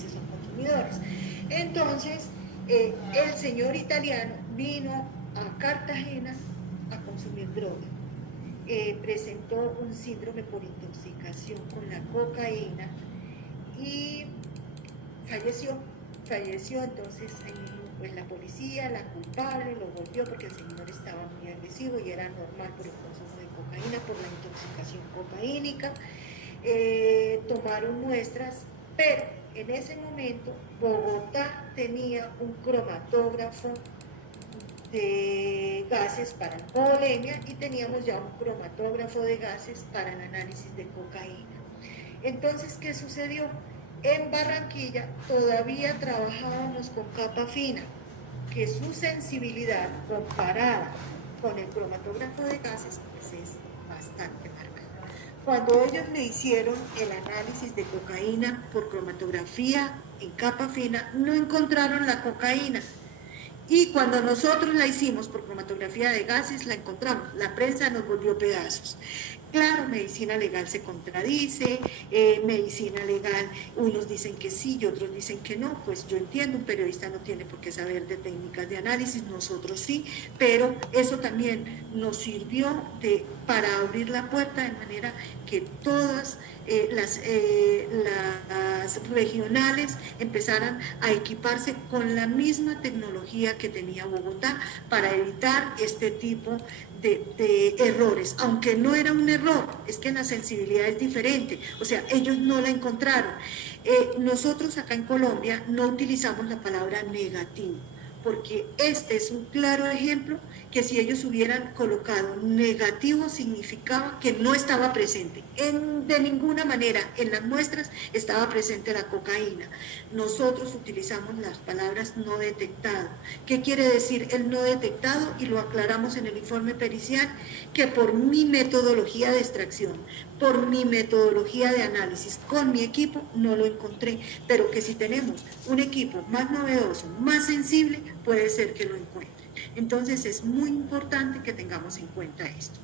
países son consumidores. Entonces, el señor italiano vino a Cartagena a consumir droga. Presentó un síndrome por intoxicación con la cocaína y falleció, entonces ahí pues la policía, la culpable, lo volvió porque el señor estaba muy agresivo y era normal por el consumo de cocaína, por la intoxicación cocaínica. Tomaron muestras, pero en ese momento Bogotá tenía un cromatógrafo de gases para alcoholemia y teníamos ya un cromatógrafo de gases para el análisis de cocaína. Entonces, ¿qué sucedió? En Barranquilla todavía trabajábamos con capa fina, que su sensibilidad comparada con el cromatógrafo de gases pues es bastante marcada. Cuando ellos le hicieron el análisis de cocaína por cromatografía en capa fina, no encontraron la cocaína. Y cuando nosotros la hicimos por cromatografía de gases, la encontramos. La prensa nos volvió pedazos. Claro, medicina legal se contradice, medicina legal, unos dicen que sí y otros dicen que no, pues yo entiendo, un periodista no tiene por qué saber de técnicas de análisis, nosotros sí, pero eso también nos sirvió para abrir la puerta de manera que todas las regionales empezaran a equiparse con la misma tecnología que tenía Bogotá para evitar este tipo de errores, aunque no era un error, es que la sensibilidad es diferente, o sea, ellos no la encontraron. Nosotros acá en Colombia no utilizamos la palabra negativo, porque este es un claro ejemplo que si ellos hubieran colocado negativo significaba que no estaba presente. De ninguna manera en las muestras estaba presente la cocaína. Nosotros utilizamos las palabras no detectado. ¿Qué quiere decir el no detectado? Y lo aclaramos en el informe pericial, que por mi metodología de extracción, por mi metodología de análisis con mi equipo no lo encontré, pero que si tenemos un equipo más novedoso, más sensible, puede ser que lo encuentre. Entonces es muy importante que tengamos en cuenta esto.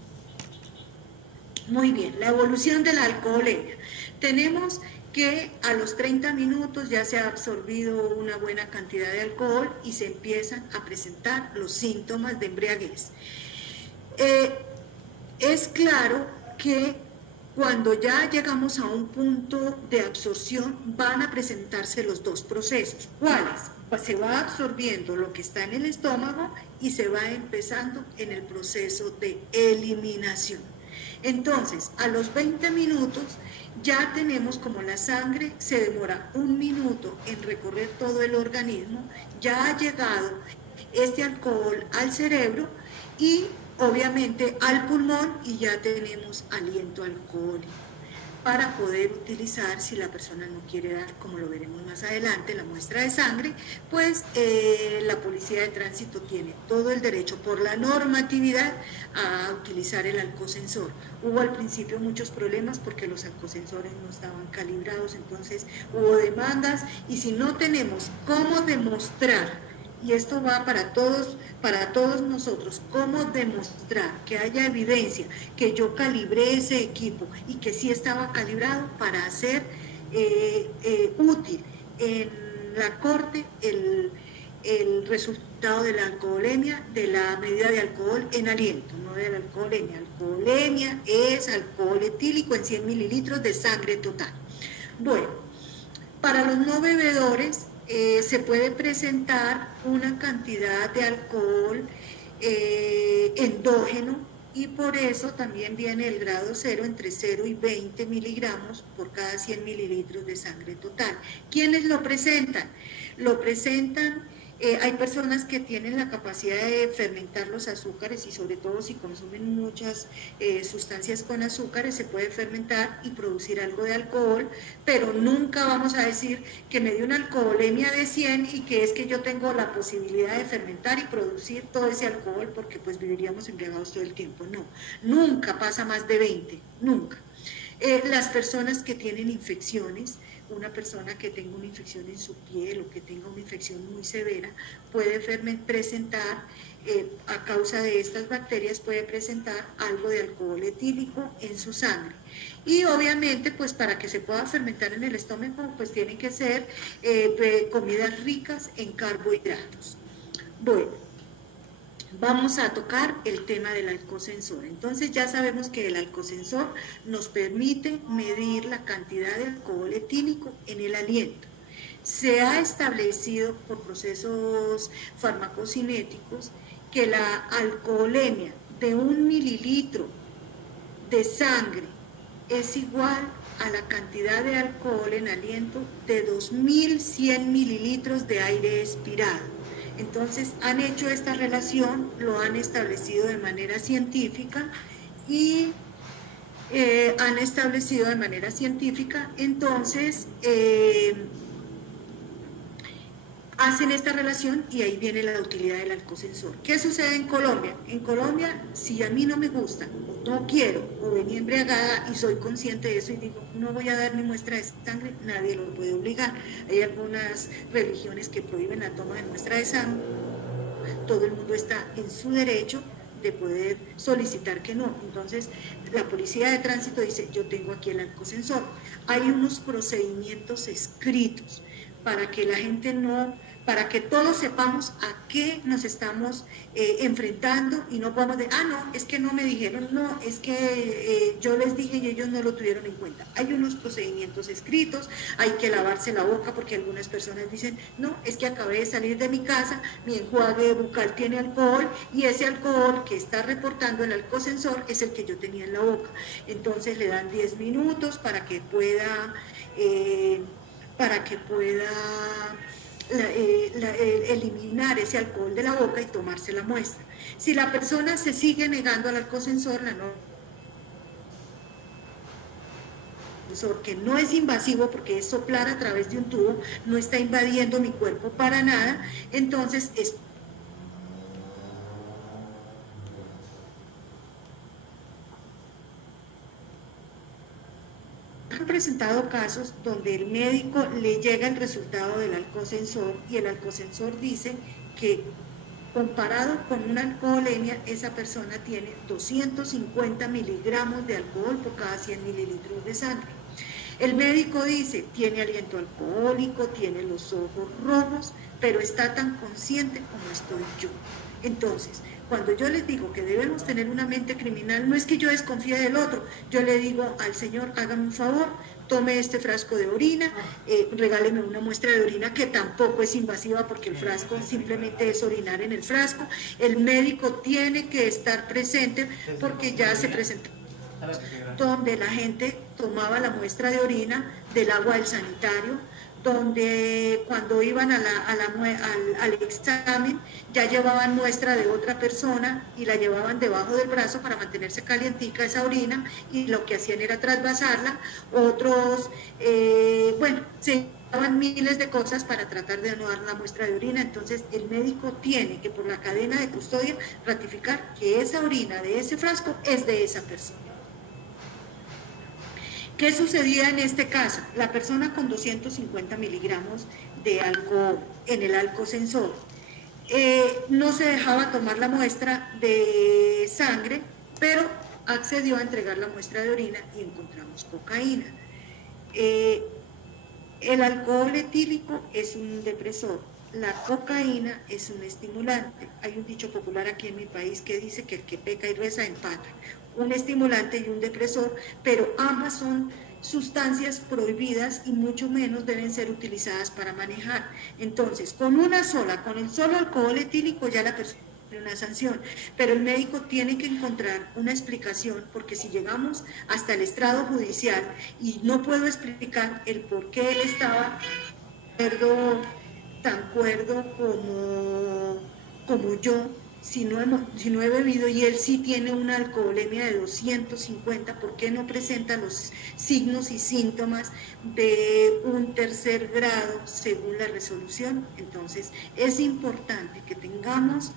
Muy bien, la evolución de la alcoholemia. Tenemos que a los 30 minutos ya se ha absorbido una buena cantidad de alcohol y se empiezan a presentar los síntomas de embriaguez. Es claro que cuando ya llegamos a un punto de absorción van a presentarse los dos procesos. ¿Cuáles? Pues se va absorbiendo lo que está en el estómago y se va empezando en el proceso de eliminación. Entonces, a los 20 minutos ya tenemos como la sangre se demora 1 minuto en recorrer todo el organismo, ya ha llegado este alcohol al cerebro y obviamente al pulmón y ya tenemos aliento alcohólico para poder utilizar, si la persona no quiere dar, como lo veremos más adelante, la muestra de sangre, pues la policía de tránsito tiene todo el derecho por la normatividad a utilizar el alcosensor. Hubo al principio muchos problemas porque los alcosensores no estaban calibrados, entonces hubo demandas y si no tenemos cómo demostrar, y esto va para todos nosotros, cómo demostrar que haya evidencia que yo calibré ese equipo y que sí estaba calibrado para hacer útil en la corte el resultado de la alcoholemia, de la medida de alcohol en aliento, no de la alcoholemia. Alcoholemia es alcohol etílico en 100 mililitros de sangre total. Bueno, para los no bebedores se puede presentar una cantidad de alcohol endógeno y por eso también viene el grado 0 entre 0 y 20 miligramos por cada 100 mililitros de sangre total. ¿Quiénes lo presentan? Lo presentan hay personas que tienen la capacidad de fermentar los azúcares y sobre todo si consumen muchas sustancias con azúcares se puede fermentar y producir algo de alcohol, pero nunca vamos a decir que me dio una alcoholemia de 100 y que es que yo tengo la posibilidad de fermentar y producir todo ese alcohol porque pues viviríamos embriagados todo el tiempo. No, nunca pasa más de 20, nunca. Las personas que tienen infecciones, una persona que tenga una infección en su piel o que tenga una infección muy severa puede presentar, a causa de estas bacterias, puede presentar algo de alcohol etílico en su sangre. Y obviamente, pues para que se pueda fermentar en el estómago, pues tienen que ser comidas ricas en carbohidratos. Bueno, vamos a tocar el tema del alcosensor. Entonces ya sabemos que el alcosensor nos permite medir la cantidad de alcohol etílico en el aliento. Se ha establecido por procesos farmacocinéticos que la alcoholemia de 1 mililitro de sangre es igual a la cantidad de alcohol en aliento de 2100 mililitros de aire expirado. Entonces han hecho esta relación, lo han establecido de manera científica y entonces hacen esta relación y ahí viene la utilidad del alcosensor. ¿Qué sucede en Colombia? En Colombia, si a mí no me gusta, o no quiero, o venía embriagada y soy consciente de eso y digo, no voy a dar mi muestra de sangre, nadie lo puede obligar. Hay algunas religiones que prohíben la toma de muestra de sangre, todo el mundo está en su derecho de poder solicitar que no. Entonces, la policía de tránsito dice, yo tengo aquí el alcosensor. Hay unos procedimientos escritos para que la gente para que todos sepamos a qué nos estamos enfrentando y no podamos decir, no, es que no me dijeron, no, es que yo les dije y ellos no lo tuvieron en cuenta. Hay unos procedimientos escritos, hay que lavarse la boca porque algunas personas dicen, no, es que acabé de salir de mi casa, mi enjuague bucal tiene alcohol y ese alcohol que está reportando el alcosensor es el que yo tenía en la boca. Entonces le dan 10 minutos para que pueda eliminar ese alcohol de la boca y tomarse la muestra. Si la persona se sigue negando al alcosensor, que no es invasivo porque es soplar a través de un tubo, no está invadiendo mi cuerpo para nada, entonces es han presentado casos donde el médico le llega el resultado del alcosensor y el alcosensor dice que comparado con una alcoholemia, esa persona tiene 250 miligramos de alcohol por cada 100 mililitros de sangre. El médico dice, tiene aliento alcohólico, tiene los ojos rojos, pero está tan consciente como estoy yo. Entonces, cuando yo les digo que debemos tener una mente criminal, no es que yo desconfíe del otro, yo le digo al señor, hágame un favor, tome este frasco de orina, regáleme una muestra de orina que tampoco es invasiva porque el frasco simplemente es orinar en el frasco. El médico tiene que estar presente porque ya se presentó donde la gente tomaba la muestra de orina del agua del sanitario, donde cuando iban al examen ya llevaban muestra de otra persona y la llevaban debajo del brazo para mantenerse calientica esa orina y lo que hacían era trasvasarla. Otros, se llevaban miles de cosas para tratar de anular la muestra de orina. Entonces el médico tiene que por la cadena de custodia ratificar que esa orina de ese frasco es de esa persona. ¿Qué sucedía en este caso? La persona con 250 miligramos de alcohol en el alcosensor no se dejaba tomar la muestra de sangre, pero accedió a entregar la muestra de orina y encontramos cocaína. El alcohol etílico es un depresor, la cocaína es un estimulante. Hay un dicho popular aquí en mi país que dice que el que peca y reza empata. Un estimulante y un depresor, pero ambas son sustancias prohibidas y mucho menos deben ser utilizadas para manejar. Entonces, con el solo alcohol etílico ya la persona tiene una sanción, pero el médico tiene que encontrar una explicación, porque si llegamos hasta el estrado judicial y no puedo explicar el por qué él estaba tan cuerdo como yo, si no he bebido y él sí tiene una alcoholemia de 250, ¿por qué no presenta los signos y síntomas de un tercer grado según la resolución? Entonces es importante que tengamos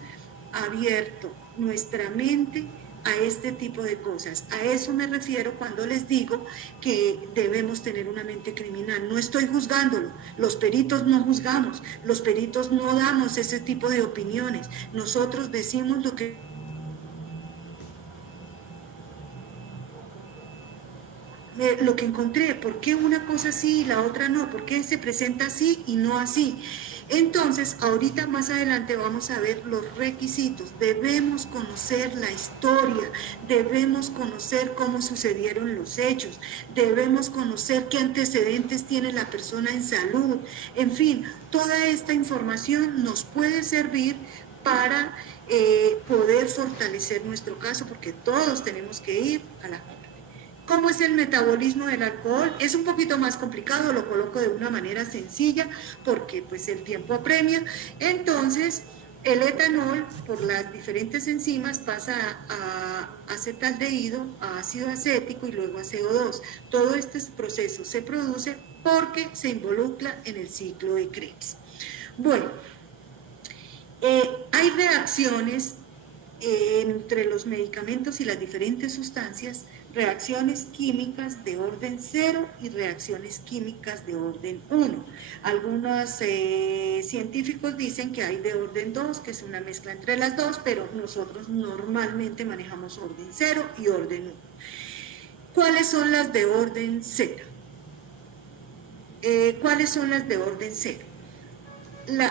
abierto nuestra mente a este tipo de cosas. A eso me refiero cuando les digo que debemos tener una mente criminal. No estoy juzgándolo, los peritos no juzgamos, los peritos no damos ese tipo de opiniones. Nosotros decimos lo que encontré, por qué una cosa sí y la otra no, por qué se presenta así y no así. Entonces, ahorita más adelante vamos a ver los requisitos. Debemos conocer la historia, debemos conocer cómo sucedieron los hechos, debemos conocer qué antecedentes tiene la persona en salud. En fin, toda esta información nos puede servir para poder fortalecer nuestro caso, porque todos tenemos que ir a la corte. ¿Cómo es el metabolismo del alcohol? Es un poquito más complicado, lo coloco de una manera sencilla porque pues el tiempo apremia. Entonces, el etanol por las diferentes enzimas pasa a acetaldehído, a ácido acético y luego a CO2. Todo este proceso se produce porque se involucra en el ciclo de Krebs. Bueno, hay reacciones entre los medicamentos y las diferentes sustancias, reacciones químicas de orden 0 y reacciones químicas de orden 1. Algunos científicos dicen que hay de orden 2, que es una mezcla entre las dos, pero nosotros normalmente manejamos orden 0 y orden 1. ¿Cuáles son las de orden 0? ¿Cuáles son las de orden 0?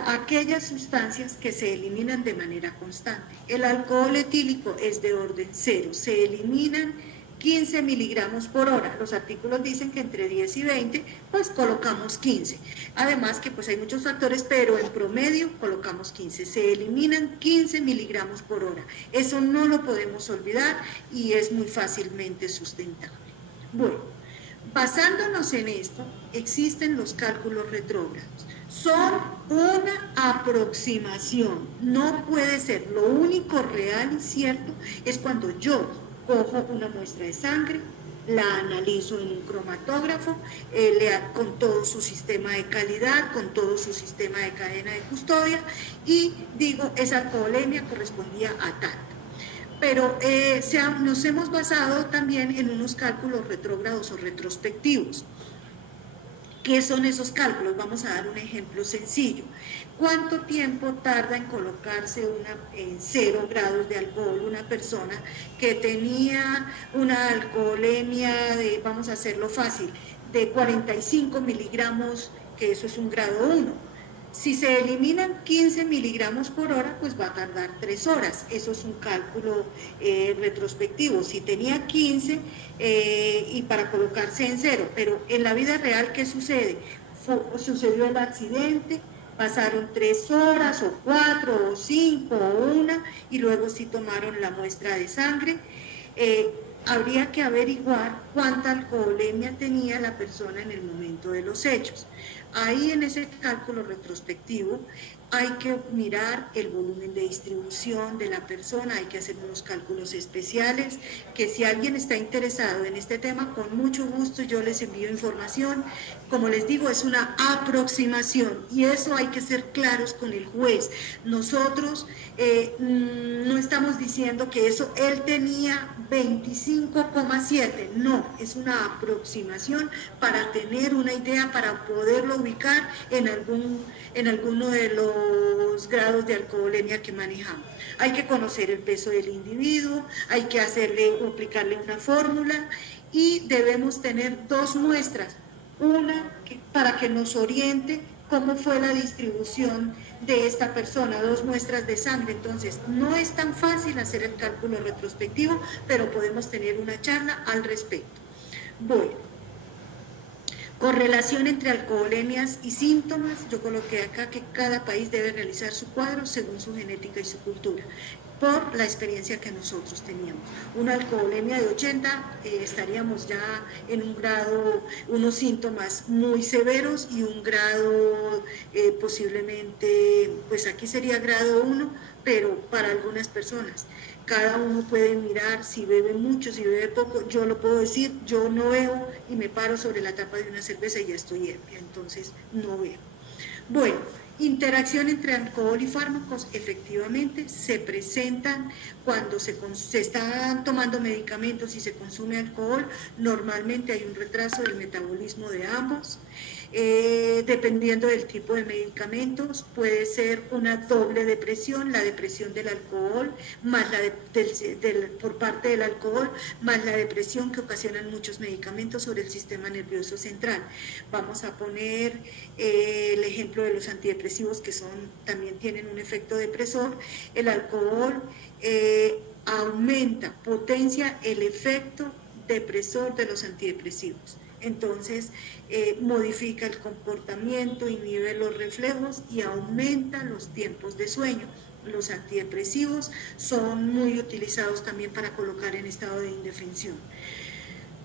Aquellas sustancias que se eliminan de manera constante. El alcohol etílico es de orden 0, se eliminan 15 miligramos por hora. Los artículos dicen que entre 10 y 20, pues colocamos 15. Además que pues hay muchos factores, pero en promedio colocamos 15. Se eliminan 15 miligramos por hora. Eso no lo podemos olvidar y es muy fácilmente sustentable. Bueno, basándonos en esto, existen los cálculos retrógrados. Son una aproximación, no puede ser. Lo único real y cierto es cuando yo cojo una muestra de sangre, la analizo en un cromatógrafo, con todo su sistema de calidad, con todo su sistema de cadena de custodia, y digo, esa alcoholemia correspondía a tanto. Pero nos hemos basado también en unos cálculos retrógrados o retrospectivos. ¿Qué son esos cálculos? Vamos a dar un ejemplo sencillo. ¿Cuánto tiempo tarda en colocarse en 0 grados de alcohol una persona que tenía una alcoholemia de, vamos a hacerlo fácil, de 45 miligramos, que eso es un grado 1? Si se eliminan 15 miligramos por hora, pues va a tardar 3 horas. Eso es un cálculo retrospectivo. Si tenía 15 y para colocarse en 0, pero en la vida real, ¿qué sucede? Sucedió el accidente, pasaron 3 horas o 4 o 5 o 1 y luego sí tomaron la muestra de sangre. Habría que averiguar cuánta alcoholemia tenía la persona en el momento de los hechos. Ahí en ese cálculo retrospectivo hay que mirar el volumen de distribución de la persona, hay que hacer unos cálculos especiales, que si alguien está interesado en este tema, con mucho gusto yo les envío información. Como les digo, es una aproximación y eso hay que ser claros con el juez. Nosotros no estamos diciendo que eso, él tenía 25,7, no, es una aproximación para tener una idea, para poderlo ubicar en alguno de los grados de alcoholemia que manejamos. Hay que conocer el peso del individuo, hay que aplicarle una fórmula y debemos tener 2 muestras, una para que nos oriente cómo fue la distribución de esta persona, 2 muestras de sangre. Entonces, no es tan fácil hacer el cálculo retrospectivo, pero podemos tener una charla al respecto. Bueno, correlación entre alcoholemias y síntomas. Yo coloqué acá que cada país debe realizar su cuadro según su genética y su cultura, por la experiencia que nosotros teníamos. Una alcoholemia de 80, estaríamos ya en un grado, unos síntomas muy severos y un grado posiblemente, pues aquí sería grado 1, pero para algunas personas. Cada uno puede mirar si bebe mucho, si bebe poco. Yo lo puedo decir, yo no bebo y me paro sobre la tapa de una cerveza y ya estoy ebria, entonces no bebo. Bueno, Interacción entre alcohol y fármacos, efectivamente, se presentan cuando se están tomando medicamentos y se consume alcohol. Normalmente hay un retraso del metabolismo de ambos. Dependiendo del tipo de medicamentos, puede ser una doble depresión, la depresión del alcohol, más la por parte del alcohol, más la depresión que ocasionan muchos medicamentos sobre el sistema nervioso central. Vamos a poner el ejemplo de los antidepresivos, que también tienen un efecto depresor. El alcohol aumenta, potencia el efecto depresor de los antidepresivos. Entonces, modifica el comportamiento, inhibe los reflejos y aumenta los tiempos de sueño. Los antidepresivos son muy utilizados también para colocar en estado de indefensión.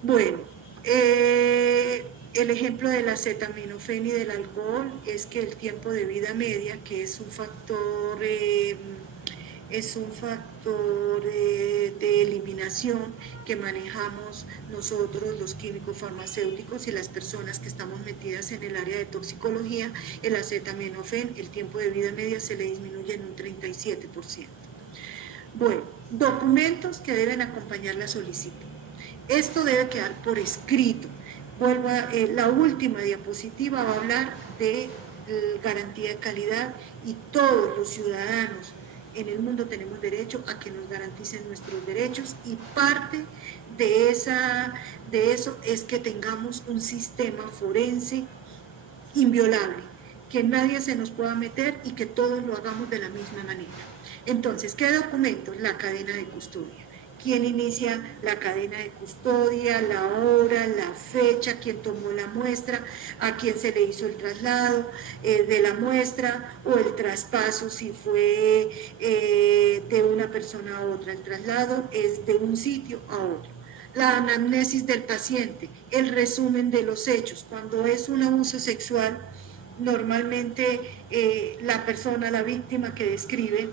Bueno, el ejemplo del acetaminofén y del alcohol es que el tiempo de vida media, que es un factor de eliminación que manejamos nosotros, los químicos farmacéuticos y las personas que estamos metidas en el área de toxicología, el acetaminofén, el tiempo de vida media se le disminuye en un 37%. Bueno, documentos que deben acompañar la solicitud. Esto debe quedar por escrito. La última diapositiva va a hablar de garantía de calidad, y todos los ciudadanos en el mundo tenemos derecho a que nos garanticen nuestros derechos, y parte de eso es que tengamos un sistema forense inviolable, que nadie se nos pueda meter y que todos lo hagamos de la misma manera. Entonces, ¿qué documentos? La cadena de custodia. ¿Quién inicia la cadena de custodia? La hora, la fecha, quién tomó la muestra, a quién se le hizo el traslado de la muestra, o el traspaso, si fue de una persona a otra. El traslado es de un sitio a otro. La anamnesis del paciente, el resumen de los hechos. Cuando es un abuso sexual, normalmente la persona, la víctima que describe,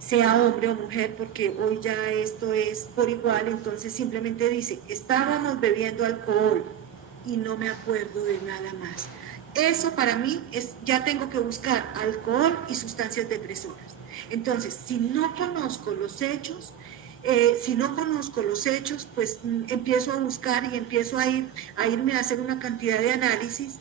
sea hombre o mujer, porque hoy ya esto es por igual, entonces simplemente dice: estábamos bebiendo alcohol y no me acuerdo de nada más. Eso para mí ya tengo que buscar alcohol y sustancias depresoras. Entonces, si no conozco los hechos, pues empiezo a buscar y empiezo a irme a hacer una cantidad de análisis.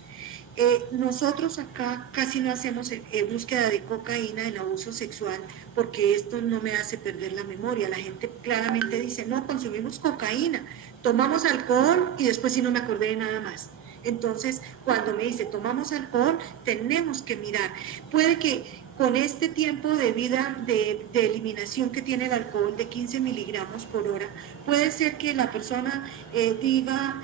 Nosotros acá casi no hacemos búsqueda de cocaína en abuso sexual, porque esto no me hace perder la memoria. La gente claramente dice: no, consumimos cocaína, tomamos alcohol y después sí no me acordé de nada más. Entonces, cuando me dice tomamos alcohol, tenemos que mirar. Puede que con este tiempo de vida de eliminación que tiene el alcohol de 15 miligramos por hora, puede ser que la persona diga: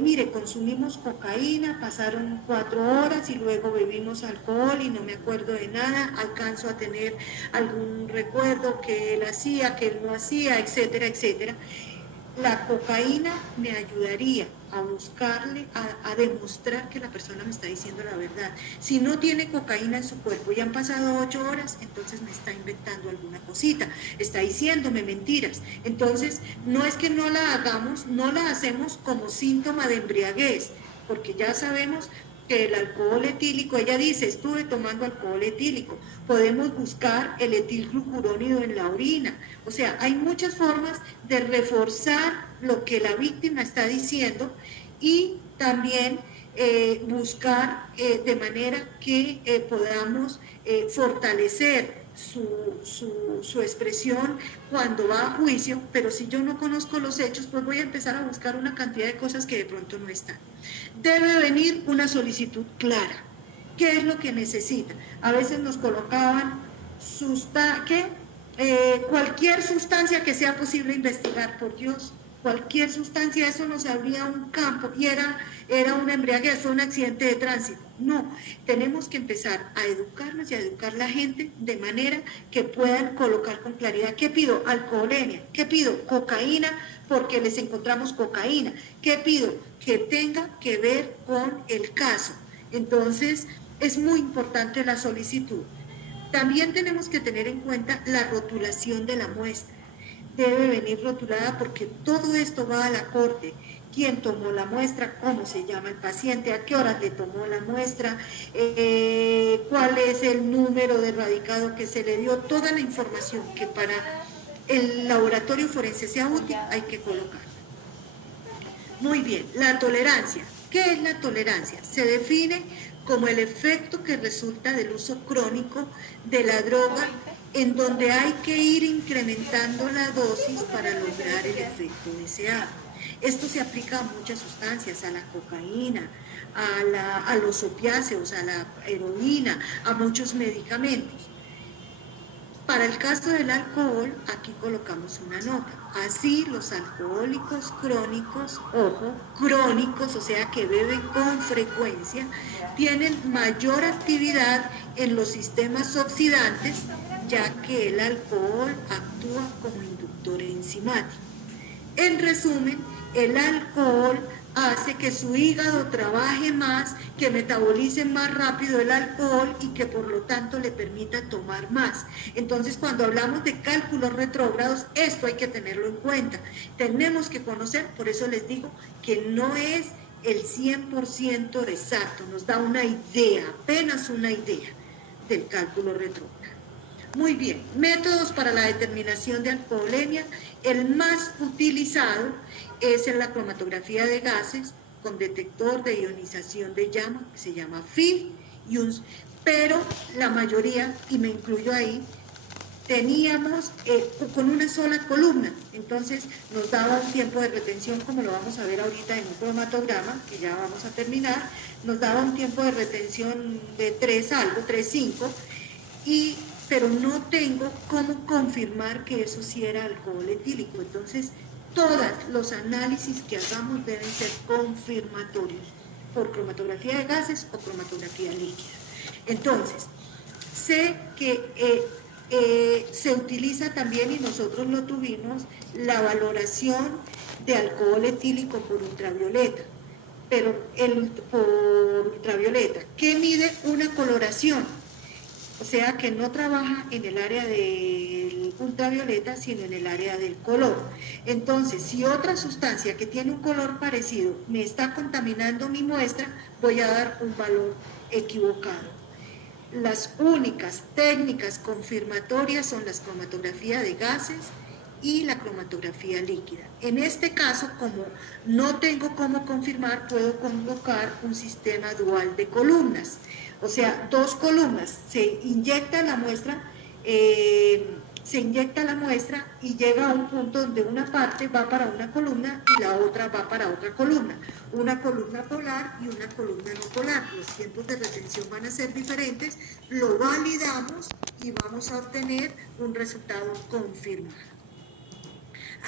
mire, consumimos cocaína, pasaron 4 horas y luego bebimos alcohol y no me acuerdo de nada, alcanzo a tener algún recuerdo que él hacía, que él no hacía, etcétera, etcétera. La cocaína me ayudaría a buscarle, a demostrar que la persona me está diciendo la verdad. Si no tiene cocaína en su cuerpo y han pasado 8 horas, entonces me está inventando alguna cosita, está diciéndome mentiras. Entonces, no es que no la hagamos, no la hacemos como síntoma de embriaguez, porque ya sabemos que el alcohol etílico, ella dice: estuve tomando alcohol etílico. Podemos buscar el etilglucurónido en la orina. O sea, hay muchas formas de reforzar lo que la víctima está diciendo, y también buscar de manera que podamos fortalecer su expresión cuando va a juicio. Pero si yo no conozco los hechos, pues voy a empezar a buscar una cantidad de cosas que de pronto no están. Debe venir una solicitud clara. ¿Qué es lo que necesita? A veces nos colocaban cualquier sustancia que sea posible investigar. Por Dios, cualquier sustancia, eso nos abría un campo, y era una embriaguez, fue un accidente de tránsito. No, tenemos que empezar a educarnos y a educar a la gente de manera que puedan colocar con claridad. ¿Qué pido? Alcoholemia. ¿Qué pido? Cocaína, porque les encontramos cocaína. ¿Qué pido? Que tenga que ver con el caso. Entonces, es muy importante la solicitud. También tenemos que tener en cuenta la rotulación de la muestra. debe venir rotulada porque todo esto va a la corte. Quién tomó la muestra, cómo se llama el paciente, a qué horas le tomó la muestra, cuál es el número de radicado que se le dio, toda la información que para el laboratorio forense sea útil hay que colocar. Muy bien, la tolerancia. ¿Qué es la tolerancia? Se define como el efecto que resulta del uso crónico de la droga en donde hay que ir incrementando la dosis para lograr el efecto deseado. Esto se aplica a muchas sustancias, a la cocaína, a los opiáceos, a la heroína, a muchos medicamentos. Para el caso del alcohol, aquí colocamos una nota. Así, los alcohólicos crónicos, ojo, crónicos, o sea que beben con frecuencia, tienen mayor actividad en los sistemas oxidantes, ya que el alcohol actúa como inductor enzimático. En resumen, el alcohol hace que su hígado trabaje más, que metabolice más rápido el alcohol y que por lo tanto le permita tomar más. Entonces, cuando hablamos de cálculos retrógrados, esto hay que tenerlo en cuenta. Tenemos que conocer, por eso les digo que no es el 100% exacto, nos da una idea, apenas una idea del cálculo retrógrado. Muy bien, métodos para la determinación de alcoholemia. El más utilizado es en la cromatografía de gases con detector de ionización de llama, que se llama FIV, pero la mayoría, y me incluyo ahí, teníamos con una sola columna, entonces nos daba un tiempo de retención, como lo vamos a ver ahorita en un cromatograma, que ya vamos a terminar, nos daba un tiempo de retención de 3 algo, 3,5, pero no tengo cómo confirmar que eso sí era alcohol etílico. Entonces, todos los análisis que hagamos deben ser confirmatorios por cromatografía de gases o cromatografía líquida. Entonces, sé que se utiliza también, y nosotros lo tuvimos, la valoración de alcohol etílico por ultravioleta. Pero por ultravioleta, ¿qué mide una coloración? O sea que no trabaja en el área del ultravioleta, sino en el área del color. Entonces, si otra sustancia que tiene un color parecido me está contaminando mi muestra, voy a dar un valor equivocado. Las únicas técnicas confirmatorias son la cromatografía de gases y la cromatografía líquida. En este caso, como no tengo cómo confirmar, puedo convocar un sistema dual de columnas. O sea, 2 columnas, se inyecta la muestra y llega a un punto donde una parte va para una columna y la otra va para otra columna. Una columna polar y una columna no polar. Los tiempos de retención van a ser diferentes, lo validamos y vamos a obtener un resultado confirmado.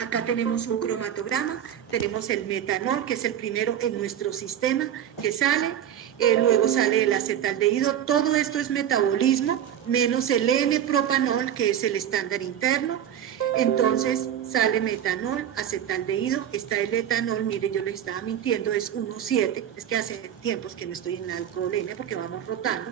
Acá tenemos un cromatograma, tenemos el metanol, que es el primero en nuestro sistema que sale, luego sale el acetaldehído. Todo esto es metabolismo, menos el N-propanol, que es el estándar interno. Entonces sale metanol, acetaldehído, está el etanol, mire, yo les estaba mintiendo, es 1,7, es que hace tiempos que no estoy en la alcoholemia porque vamos rotando.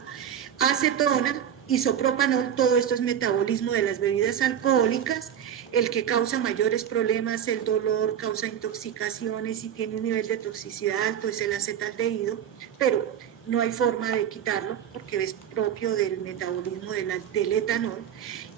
Acetona, isopropanol, todo esto es metabolismo de las bebidas alcohólicas. El que causa mayores problemas, el dolor, causa intoxicaciones y tiene un nivel de toxicidad alto es el acetaldehído, pero no hay forma de quitarlo porque es propio del metabolismo del etanol.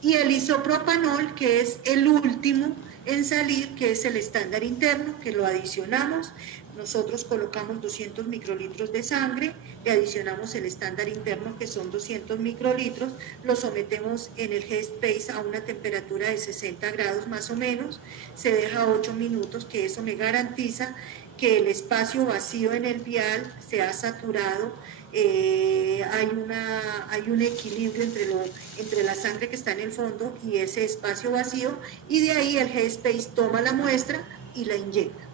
Y el isopropanol, que es el último en salir, que es el estándar interno, que lo adicionamos. Nosotros colocamos 200 microlitros de sangre, le adicionamos el estándar interno que son 200 microlitros, lo sometemos en el G-Space a una temperatura de 60 grados más o menos, se deja 8 minutos, que eso me garantiza que el espacio vacío en el vial se ha saturado, hay un equilibrio entre la sangre que está en el fondo y ese espacio vacío, y de ahí el G-Space toma la muestra y la inyecta.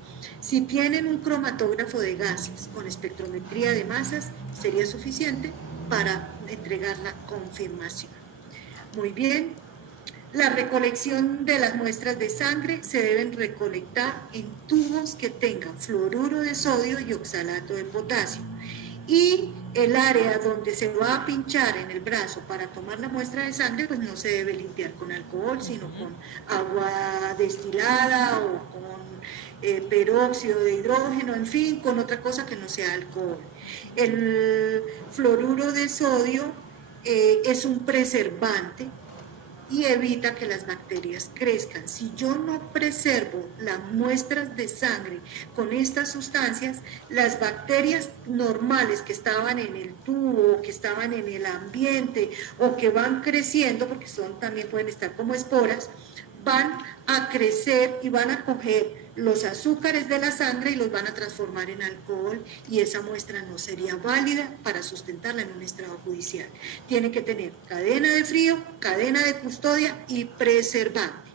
Si tienen un cromatógrafo de gases con espectrometría de masas, sería suficiente para entregar la confirmación. Muy bien, la recolección de las muestras de sangre se deben recolectar en tubos que tengan fluoruro de sodio y oxalato de potasio. Y el área donde se va a pinchar en el brazo para tomar la muestra de sangre, pues no se debe limpiar con alcohol, sino con agua destilada o con peróxido de hidrógeno, en fin, con otra cosa que no sea alcohol. El fluoruro de sodio es un preservante y evita que las bacterias crezcan. Si yo no preservo las muestras de sangre con estas sustancias, las bacterias normales que estaban en el tubo, que estaban en el ambiente o que van creciendo, porque también pueden estar como esporas, van a crecer y van a coger los azúcares de la sangre y los van a transformar en alcohol y esa muestra no sería válida para sustentarla en un estrado judicial. Tiene que tener cadena de frío, cadena de custodia y preservante.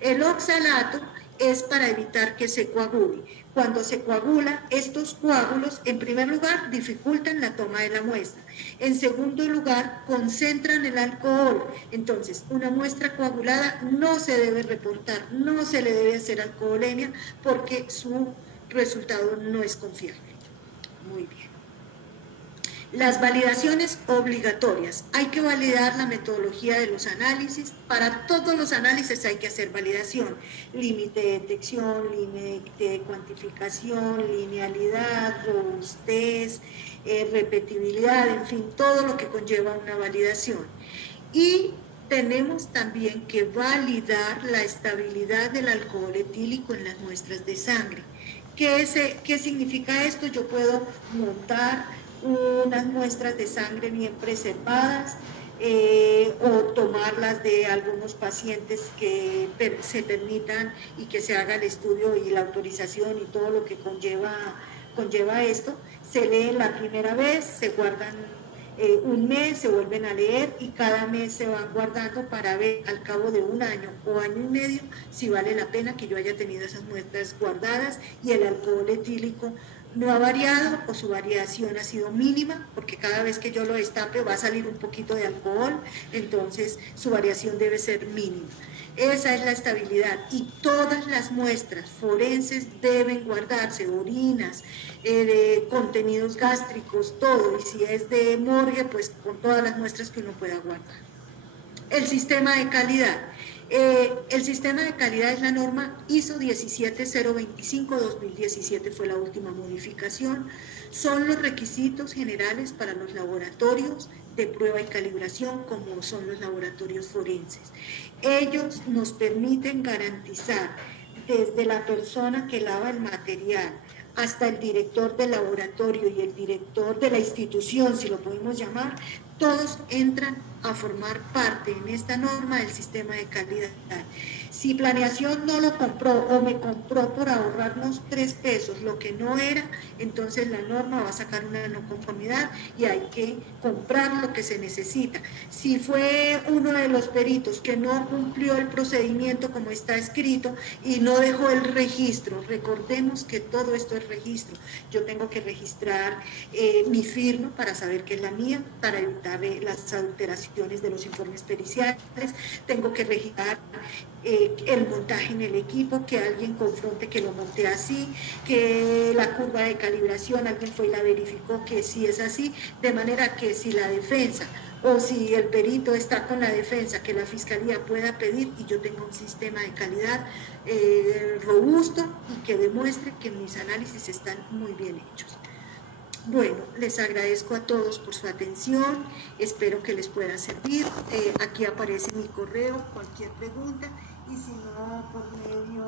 El oxalato es para evitar que se coagule. Cuando se coagula, estos coágulos, en primer lugar, dificultan la toma de la muestra. En segundo lugar, concentran el alcohol. Entonces, una muestra coagulada no se debe reportar, no se le debe hacer alcoholemia porque su resultado no es confiable. Muy bien. Las validaciones obligatorias. Hay que validar la metodología de los análisis. Para todos los análisis hay que hacer validación. Límite de detección, límite de cuantificación, linealidad, robustez, repetibilidad, en fin, todo lo que conlleva una validación. Y tenemos también que validar la estabilidad del alcohol etílico en las muestras de sangre. ¿Qué significa esto? Yo puedo montar unas muestras de sangre bien preservadas o tomarlas de algunos pacientes que se permitan y que se haga el estudio y la autorización y todo lo que conlleva esto. Se leen la primera vez, se guardan un mes, se vuelven a leer y cada mes se van guardando para ver al cabo de un año o año y medio si vale la pena que yo haya tenido esas muestras guardadas y el alcohol etílico no ha variado o su variación ha sido mínima, porque cada vez que yo lo destape va a salir un poquito de alcohol, entonces su variación debe ser mínima. Esa es la estabilidad y todas las muestras forenses deben guardarse, orinas, de contenidos gástricos, todo, y si es de morgue, pues con todas las muestras que uno pueda guardar. El sistema de calidad. El sistema de calidad es la norma ISO 17025-2017, fue la última modificación. Son los requisitos generales para los laboratorios de prueba y calibración, como son los laboratorios forenses. Ellos nos permiten garantizar desde la persona que lava el material hasta el director del laboratorio y el director de la institución, si lo podemos llamar, todos entran a formar parte en esta norma del sistema de calidad. Si planeación no lo compró o me compró por ahorrarnos 3 pesos, lo que no era, entonces la norma va a sacar una no conformidad y hay que comprar lo que se necesita. Si fue uno de los peritos que no cumplió el procedimiento como está escrito y no dejó el registro, recordemos que todo esto es registro. Yo tengo que registrar mi firma para saber que es la mía, para evitar las alteraciones de los informes periciales, tengo que registrar el montaje en el equipo, que alguien confronte que lo monté así, que la curva de calibración alguien fue y la verificó que sí es así, de manera que si la defensa o si el perito está con la defensa, que la fiscalía pueda pedir y yo tenga un sistema de calidad robusto y que demuestre que mis análisis están muy bien hechos. Bueno, les agradezco a todos por su atención, espero que les pueda servir. Aquí aparece mi correo, cualquier pregunta, y si no, por medio